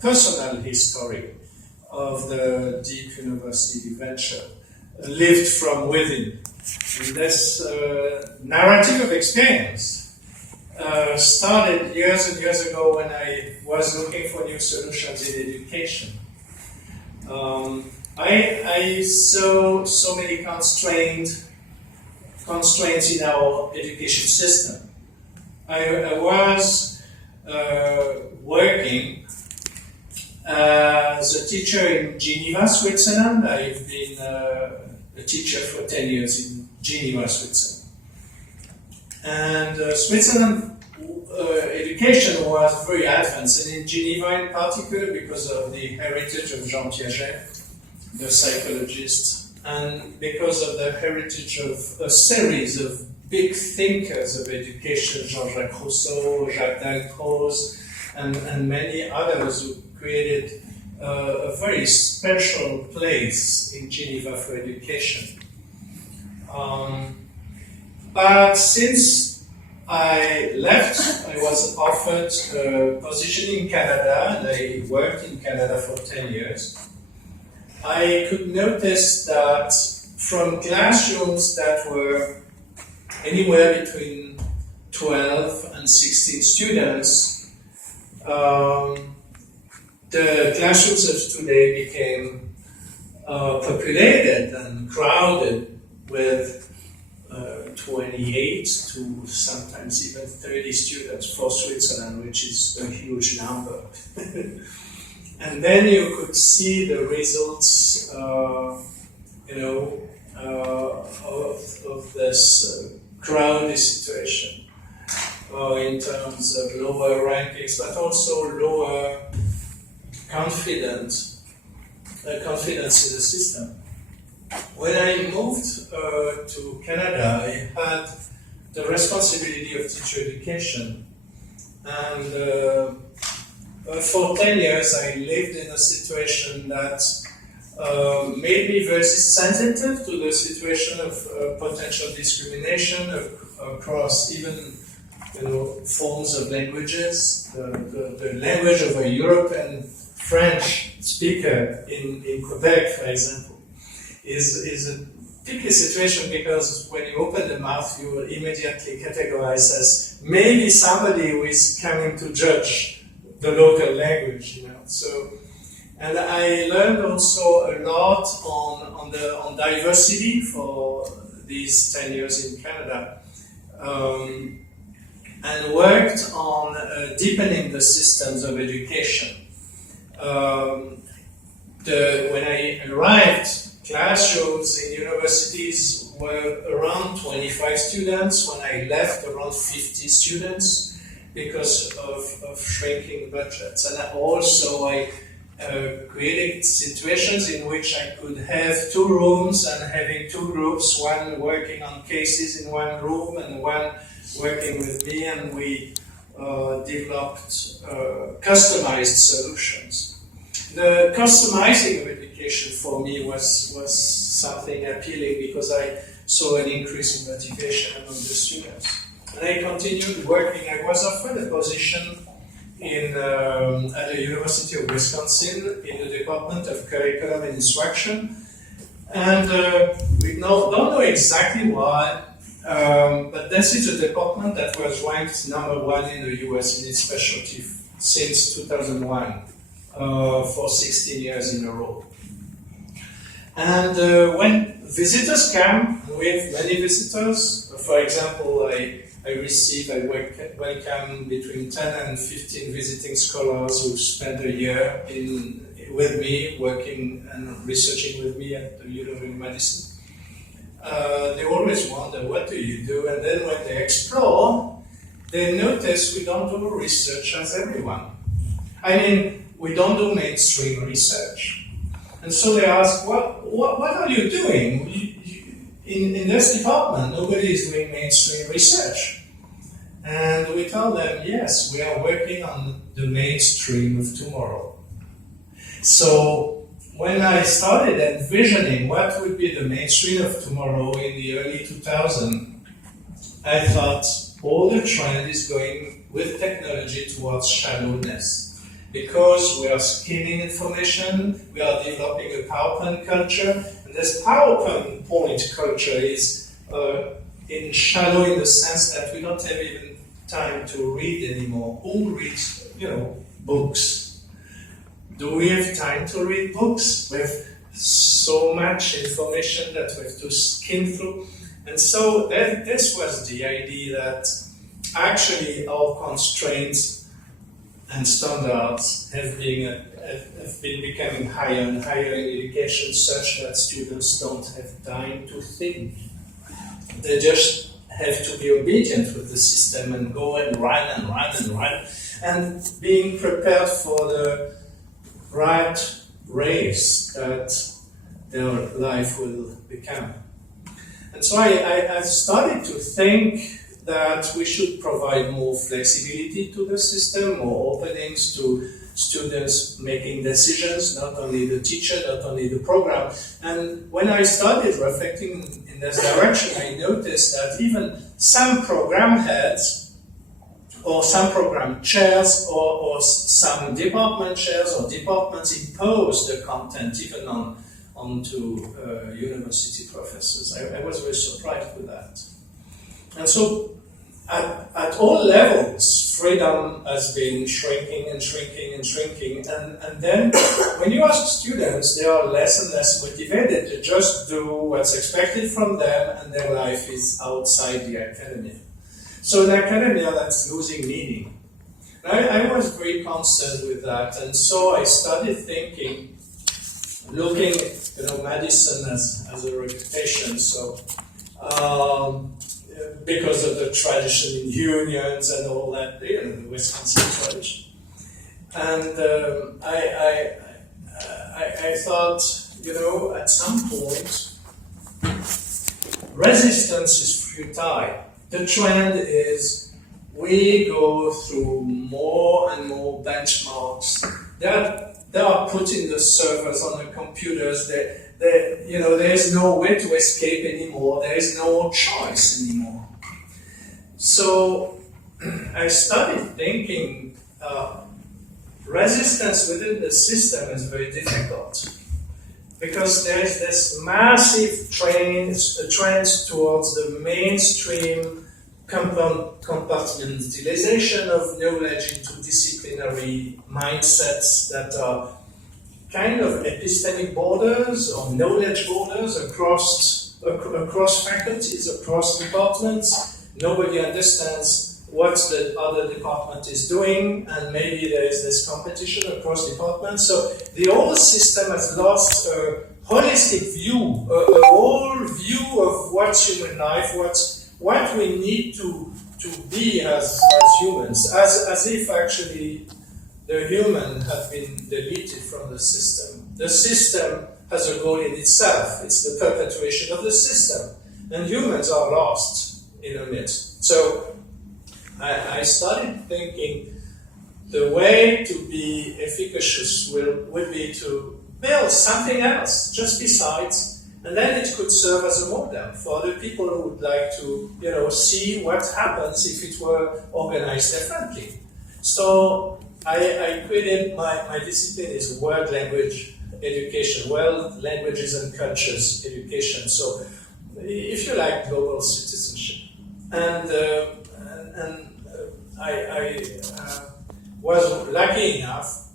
personal history of the deep university venture, lived from within. And this narrative of experience started years and years ago when I was looking for new solutions in education. I saw so many constraints in our education system. I was working as a teacher in Geneva, Switzerland. I've been a teacher for 10 years in Geneva, Switzerland. And Switzerland education was very advanced, and in Geneva in particular because of the heritage of Jean Piaget, the psychologist, and because of the heritage of a series of big thinkers of education, Jean-Jacques Rousseau, Jacques Dalcroze, and many others who created a very special place in Geneva for education. But since I left, I was offered a position in Canada, and I worked in Canada for 10 years. I could notice that from classrooms that were anywhere between 12 and 16 students, the classrooms of today became populated and crowded with 28 to sometimes even 30 students for Switzerland, which is a huge number. And then you could see the results, of this crowded situation in terms of lower rankings, but also lower confidence in the system. When I moved to Canada, I had the responsibility of teacher education, and for 10 years I lived in a situation that made me very sensitive to the situation of potential discrimination across even forms of languages. The language of a European French speaker in Quebec, for example, is a tricky situation, because when you open the mouth, you will immediately categorize as maybe somebody who is coming to judge the local language, So, and I learned also a lot on diversity for these 10 years in Canada, and worked on deepening the systems of education. When I arrived, classrooms in universities were around 25 students. When I left, around 50 students because of shrinking budgets. And I created situations in which I could have 2 rooms and having 2 groups, one working on cases in one room and one working with me, and we developed customized solutions. The customizing of education for me was something appealing, because I saw an increase in motivation among the students. And I continued working. I was offered a position at the University of Wisconsin in the Department of Curriculum and Instruction. And we don't know exactly why, but this is a department that was ranked #1 in the US in its specialty since 2001. For 16 years in a row. And when visitors come, we have many visitors. For example, I welcome between 10 and 15 visiting scholars who spend a year with me, working and researching with me at the University of Madison. They always wonder, what do you do? And then when they explore, they notice we don't do research as everyone. I mean, we don't do mainstream research. And so they ask, what are you doing? In this department, nobody is doing mainstream research. And we tell them, yes, we are working on the mainstream of tomorrow. So when I started envisioning what would be the mainstream of tomorrow in the early 2000s, I thought all the trend is going with technology towards shallowness. because we are skimming information, we are developing a PowerPoint culture, and this PowerPoint culture is in shallow in the sense that we don't have even time to read anymore. Who reads, books? Do we have time to read books? We have so much information that we have to skim through. And so this was the idea that actually our constraints and standards have been becoming higher and higher in education, such that students don't have time to think. They just have to be obedient with the system and go and run and run and run, and being prepared for the rat race that their life will become. And so I started to think that we should provide more flexibility to the system, more openings to students making decisions, not only the teacher, not only the program. And when I started reflecting in this direction, I noticed that even some program heads, or some program chairs, or some department chairs or departments impose the content even onto university professors. I was very surprised with that. And so at all levels, freedom has been shrinking and shrinking and shrinking. And then when you ask students, they are less and less motivated to just do what's expected from them, and their life is outside the academia. So in academia, that's losing meaning. And I was very concerned with that, and so I started thinking, looking, Madison has a reputation, so because of the tradition in unions and all that, the Wisconsin tradition. And I thought, at some point, resistance is futile. The trend is we go through more and more benchmarks that are put in the servers on the computers. There is no way to escape anymore. There is no choice anymore. So I started thinking resistance within the system is very difficult, because there is this massive trend towards the mainstream compartmentalization of knowledge into disciplinary mindsets that are kind of epistemic borders or knowledge borders across faculties, across departments. Nobody understands what the other department is doing, and maybe there is this competition across departments. So the whole system has lost a holistic view, a whole view of what's human life, what we need to be as humans, as if actually the human have been deleted from the system. The system has a goal in itself. It's the perpetuation of the system. And humans are lost in the midst. So I started thinking the way to be efficacious would be to build something else just besides, and then it could serve as a model for other people who would like to, see what happens if it were organized differently. So I created my discipline is world language education, world languages and cultures education. So if you like, global citizenship. And I was lucky enough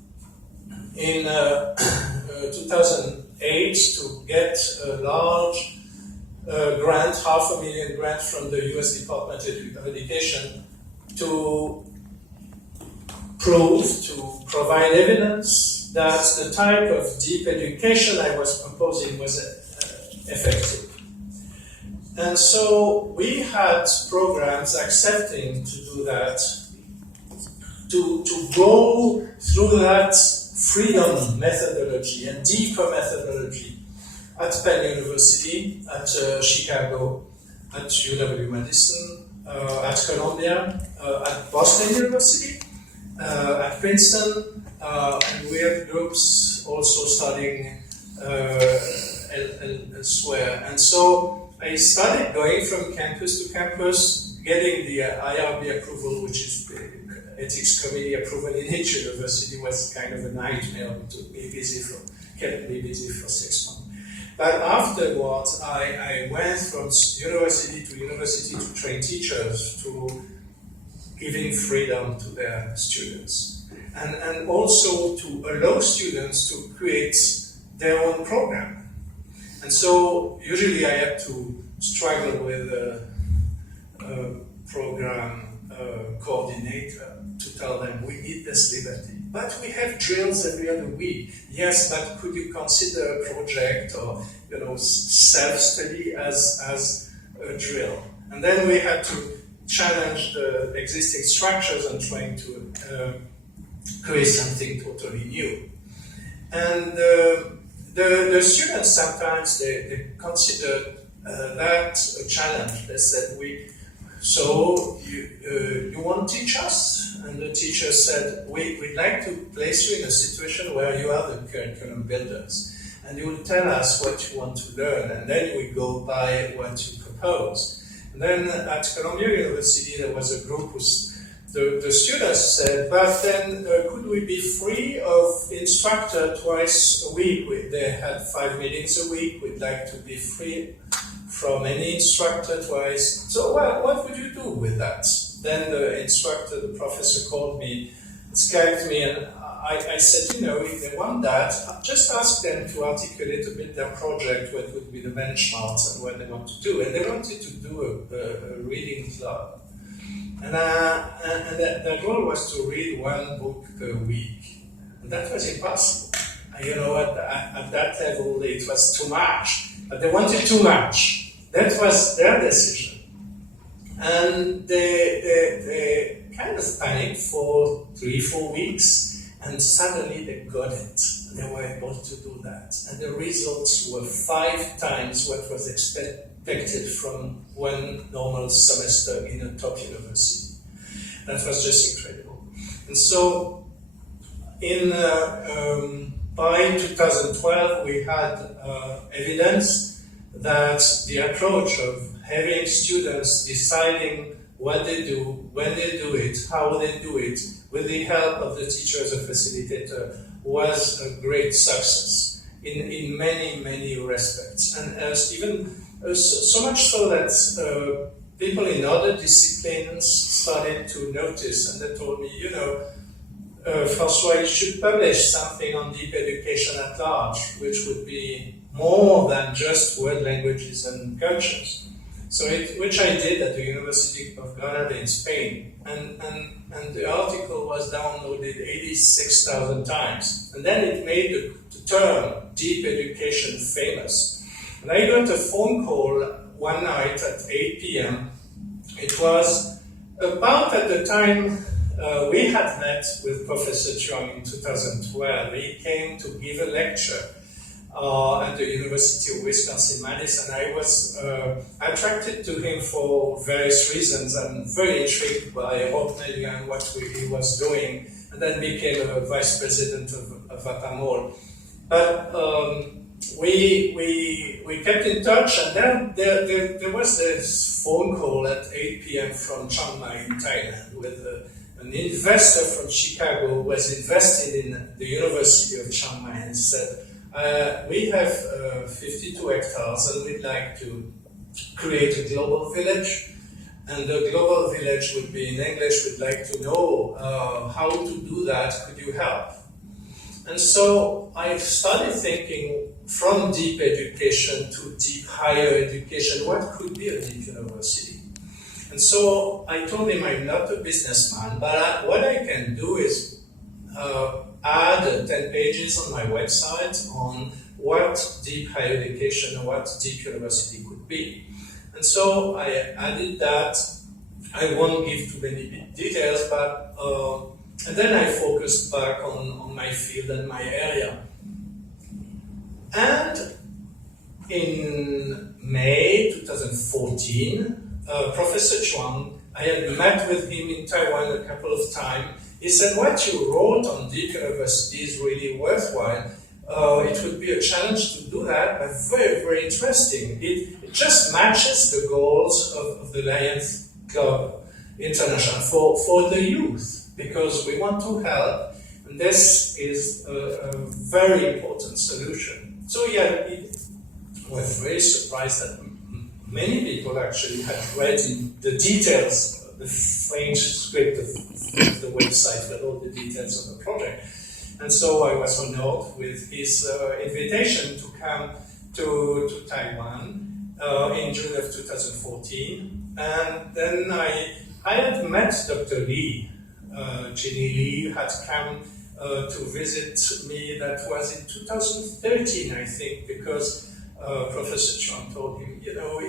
in 2008 to get a large grant, $500,000 grant from the US Department of Education to provide evidence that the type of deep education I was proposing was effective. And so we had programs accepting to do that, to go through that freedom methodology and deeper methodology at Penn University, at Chicago, at UW-Madison, at Columbia, at Boston University, at Princeton, and we have groups also studying elsewhere. And so I started going from campus to campus, getting the IRB approval, which is ethics committee approval in each university was kind of a nightmare to be busy for, kept me busy for 6 months. But afterwards, I went from university to train teachers to giving freedom to their students. And also to allow students to create their own program. And so usually I had to struggle with a program coordinator to tell them we need this liberty. But we have drills every other week. Yes, but could you consider a project or self-study as a drill? And then we had to challenge the existing structures and trying to create something totally new. And the students sometimes they considered that a challenge. They said, so you want to teach us? And the teacher said, we'd like to place you in a situation where you are the curriculum builders. And you will tell us what you want to learn, and then we go by what you propose. And then at Columbia University, there was a group who the students said, but then could we be free of instructor twice a week? They had 5 meetings a week. We'd like to be free from any instructor twice. So what would you do with that? Then the instructor, the professor called me, Skyped me, and I said, if they want that, just ask them to articulate a bit their project, what would be the benchmarks and what they want to do. And they wanted to do a reading club. And their goal was to read 1 book per week. And that was impossible. At that level, it was too much. But they wanted too much. That was their decision. And they kind of panicked for 3-4 weeks, and suddenly they got it. They were able to do that. And the results were 5 times what was expected from one normal semester in a top university. That was just incredible. And so by 2012, we had evidence that the approach of having students deciding what they do, when they do it, how they do it, with the help of the teacher as a facilitator, was a great success in many, many respects. And even so much so that people in other disciplines started to notice, and they told me, François, you should publish something on deep education at large, which would be more than just world languages and cultures. So which I did at the University of Granada in Spain, and the article was downloaded 86,000 times, and then it made the term deep education famous. And I got a phone call one night at 8 p.m. It was about at the time we had met with Professor Choi in 2012. He came to give a lecture at the University of Wisconsin-Madison. I was attracted to him for various reasons. I'm very intrigued by Hopmelia and what he was doing, and then became a vice president of Apamol. But we kept in touch, and then there was this phone call at 8 p.m. from Chiang Mai in Thailand with an investor from Chicago who was invested in the University of Chiang Mai and said, we have 52 hectares and we'd like to create a global village. And the global village would be in English. We'd like to know how to do that. Could you help? And so I started thinking from deep education to deep higher education, what could be a deep university? And so I told him I'm not a businessman, but what I can do is add 10 pages on my website on what deep higher education, what deep university could be. And so I added that. I won't give too many details, but and then I focused back on my field and my area. And in May 2014, Professor Chuang, I had met with him in Taiwan a couple of times. He said, what you wrote on deep university is really worthwhile. It would be a challenge to do that, but very, very interesting. It just matches the goals of the Lions Club International for the youth. because we want to help, and this is a very important solution. So yeah, it was very surprised that many people actually had read in the details, the French script of the website with all the details of the project. And so I was honored with his invitation to come to Taiwan in June of 2014. And then I had met Dr. Lee. Jenny Lee had come to visit me. That was in 2013, I think, because Professor Choi told him, you know,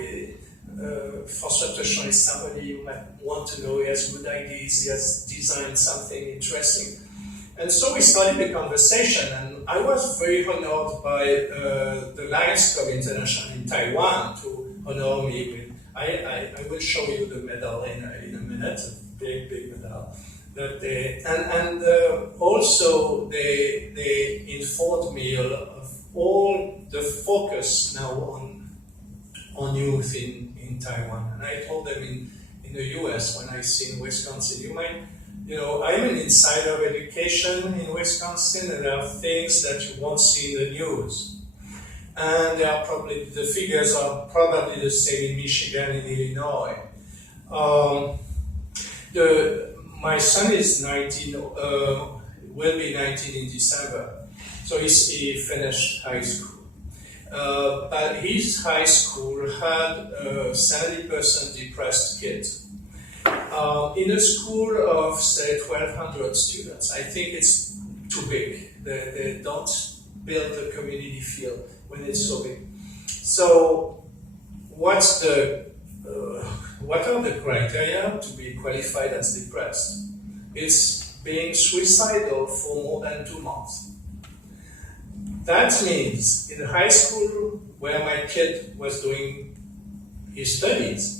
François Tochon is somebody you might want to know. He has good ideas. He has designed something interesting. And so we started the conversation, and I was very honored by the Lions Club International in Taiwan to honor me with. I will show you the medal in a minute, a big medal. That they, and also they informed me of all the focus now on youth in Taiwan. And I told them in the US when I see in Wisconsin, you know, I'm an insider of education in Wisconsin, and there are things that you won't see in the news. And the figures are probably the same in Michigan and Illinois. My son is 19, will be 19 in December, so he finished high school. But his high school had 70% depressed kids. In a school of, say, 1,200 students, I think it's too big. They don't build a community feel when it's so big. So, what are the criteria to be qualified as depressed? It's being suicidal for more than 2 months. That means in high school where my kid was doing his studies,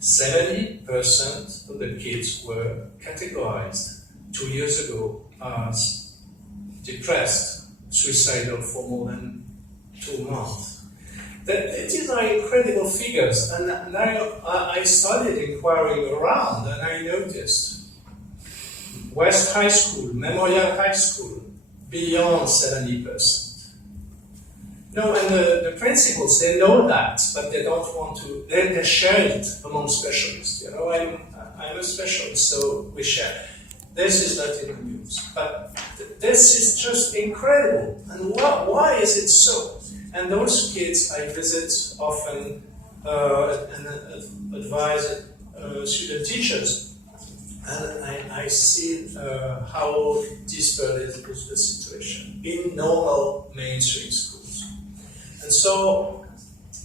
70% of the kids were categorized 2 years ago as depressed, suicidal for more than 2 months. These are incredible figures, and I started inquiring around, and I noticed West High School, Memorial High School, beyond 70%. No, and the principals, they know that, but they don't want to, they share it among specialists. You know, I'm a specialist, so we share. This is not in the news, but this is just incredible. And why is it so? And those kids I visit often and advise student teachers, and I see how desperate is the situation in normal mainstream schools. And so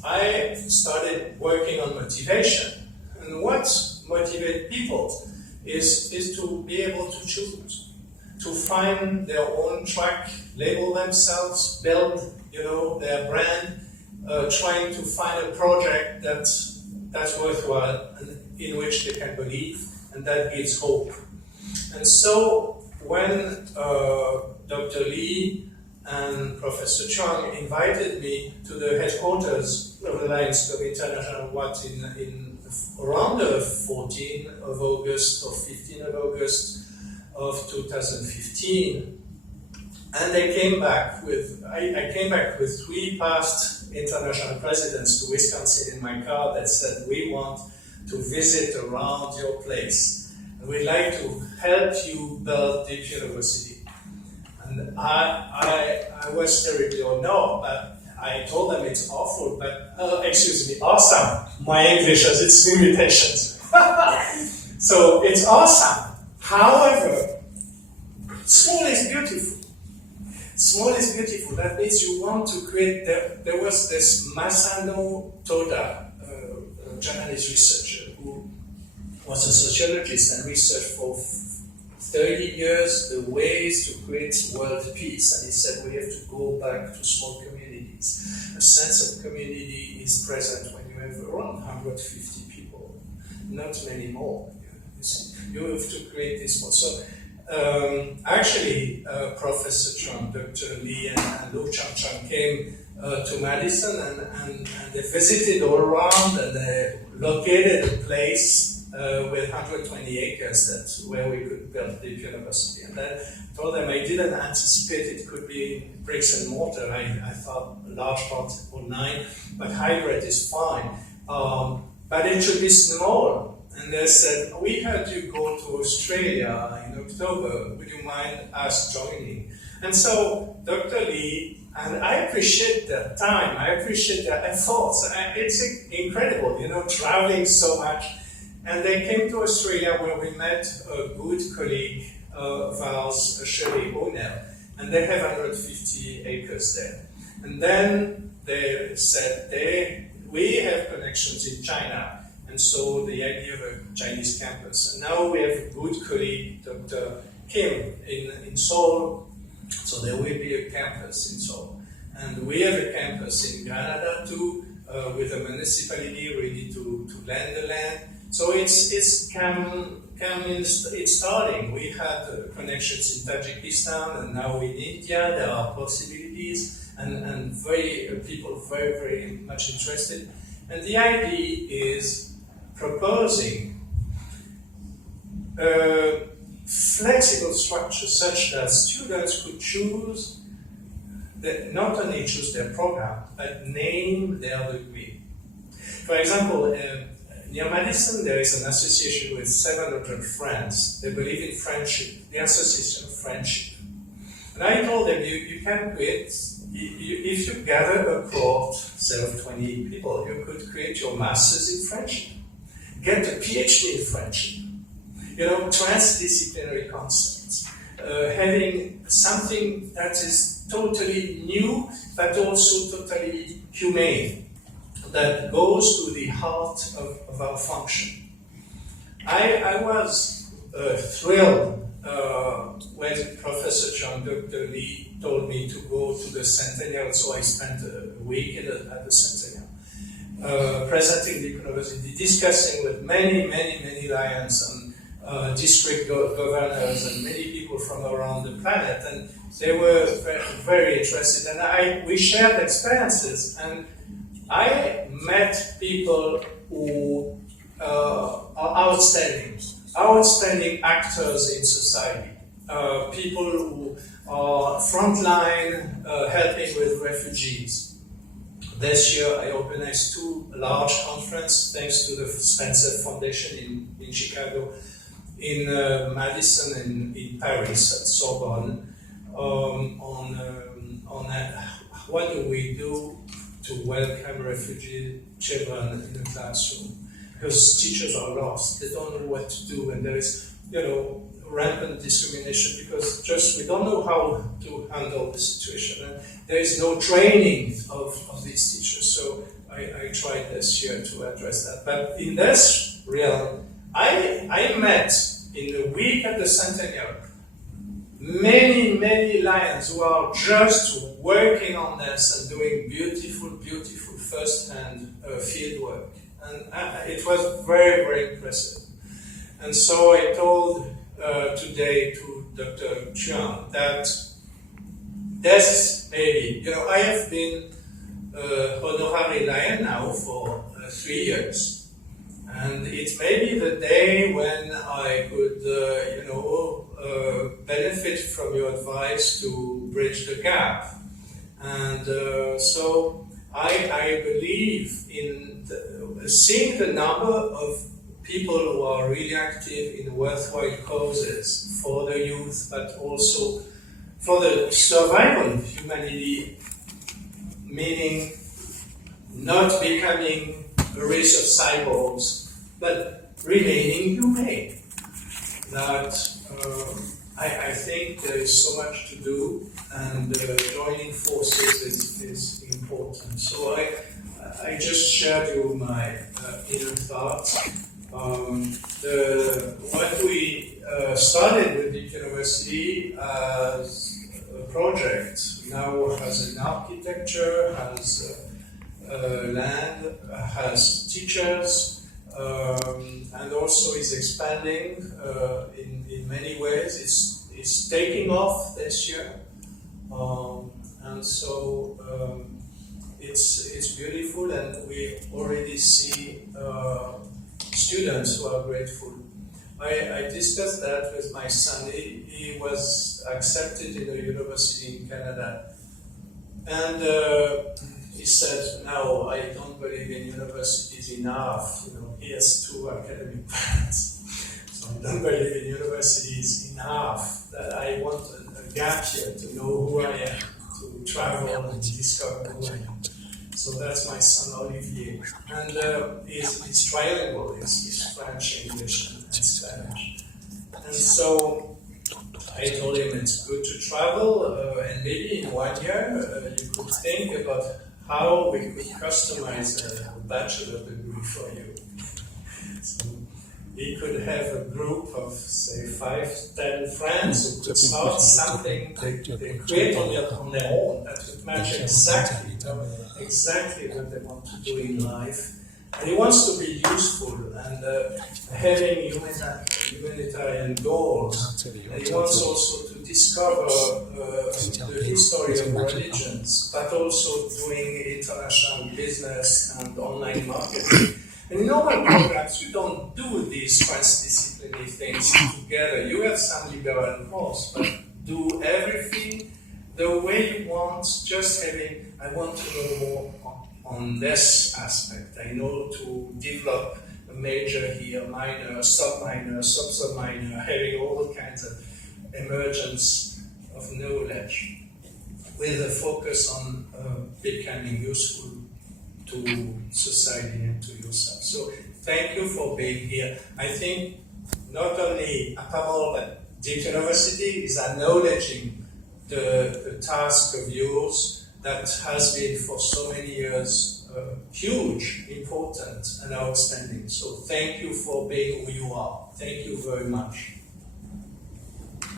I started working on motivation. And what motivates people is to be able to choose, to find their own track, label themselves, build, you know, their brand, trying to find a project that's worthwhile and in which they can believe, and that gives hope. And so when Dr. Lee and Professor Chung invited me to the headquarters of the Lions Club International, in around the 14th of August or 15th of August of 2015, and I came back with 3 past international presidents to Wisconsin in my car that said, we want to visit around your place, and we'd like to help you build Deep University. And I was terribly honored, but I told them it's awful, but, awesome. My English has its limitations. So it's awesome. However, small is beautiful. Small is beautiful. That means you want to create, there was this Masano Toda, a Japanese researcher who was a sociologist and researched for 30 years the ways to create world peace. And he said we have to go back to small communities. A sense of community is present when you have around 150 people, not many more. You see, you have to create this more. So Professor Chung, Dr. Lee, and Lu Chang came to Madison, and they visited all around, and they located a place with 120 acres. That's where we could build Deep University. And I told them I didn't anticipate it could be bricks and mortar. I thought a large part or 9, but hybrid is fine. But it should be small. And they said, we heard you go to Australia in October. Would you mind us joining? And so Dr. Lee, and I appreciate their time, I appreciate their efforts. It's incredible, traveling so much. And they came to Australia where we met a good colleague of ours, Shirley O'Neill, and they have 150 acres there. And then they said, we have connections in China. And so the idea of a Chinese campus. And now we have a good colleague, Dr. Kim, in Seoul. So there will be a campus in Seoul. And we have a campus in Granada too, with a municipality ready to lend the land. So it's starting. We had connections in Tajikistan and now in India. There are possibilities and people very, very much interested. And the idea is proposing a flexible structure such that students could choose, not only choose their program, but name their degree. For example, near Madison, there is an association with 700 friends. They believe in friendship, the Association of Friendship. And I told them, you can create, if you gather a cohort, say of 20 people, you could create your masters in friendship. Get a PhD in friendship. Transdisciplinary concepts. Having something that is totally new, but also totally humane, that goes to the heart of our function. I was thrilled when Professor John Dr. Lee told me to go to the Centennial, so I spent a week at the Centennial, presenting the university, discussing with many lions and district governors and many people from around the planet, and they were very, very interested. And we shared experiences, and I met people who are outstanding actors in society, people who are frontline helping with refugees. This year I organized 2 large conferences thanks to the Spencer Foundation in Chicago, in Madison and in Paris at Sorbonne, on what do we do to welcome refugee children in the classroom, because teachers are lost, they don't know what to do, and there is rampant discrimination because we don't know how to handle the situation, and there is no training of these teachers. So I tried this year to address that. But in this realm, I met in the week at the Centennial many lions who are just working on this and doing beautiful first-hand field work. And it was very, very impressive. And so I told today to Dr. Choi that this maybe, I have been honorary lion now for 3 years. And it may be the day when I could, benefit from your advice to bridge the gap. And so I believe in seeing the number of people who are really active in worthwhile causes for the youth, but also for the survival of humanity, meaning not becoming a race of cyborgs, but remaining humane. That I think there is so much to do, and joining forces is important. So I just shared you my inner thoughts. What we started with Deep University as a project now has an architecture, has land, has teachers, and also is expanding in many ways. It's taking off this year, and so it's beautiful, and we already see students who are grateful. I discussed that with my son. He was accepted in a university in Canada. And he said, no, I don't believe in universities enough. You know, he has 2 academic parents. So I don't believe in universities enough, that I want a gap here to know who I am, to travel and discover who I am. So that's my son Olivier. And he's trilingual, he's French, English, and Spanish. And so I told him it's good to travel, and maybe in 1 year you could think about how we could customize a bachelor degree for you. So he could have a group of, say, 5, 10 friends who could start something they create on their own that would match exactly what they want to do in life. And he wants to be useful and having humanitarian goals. And he wants also to discover the history of religions, but also doing international business and online marketing. And in normal programs, you don't do these transdisciplinary things together. You have some liberal course, but do everything the way you want, just having, I want to know more on this aspect. I know to develop a major here, minor, sub-minor, sub-sub-minor, having all kinds of emergence of knowledge with a focus on becoming useful to society and to yourself. So thank you for being here. I think not only Apparel, but Deep University is acknowledging the task of yours that has been for so many years huge, important, and outstanding. So thank you for being who you are. Thank you very much.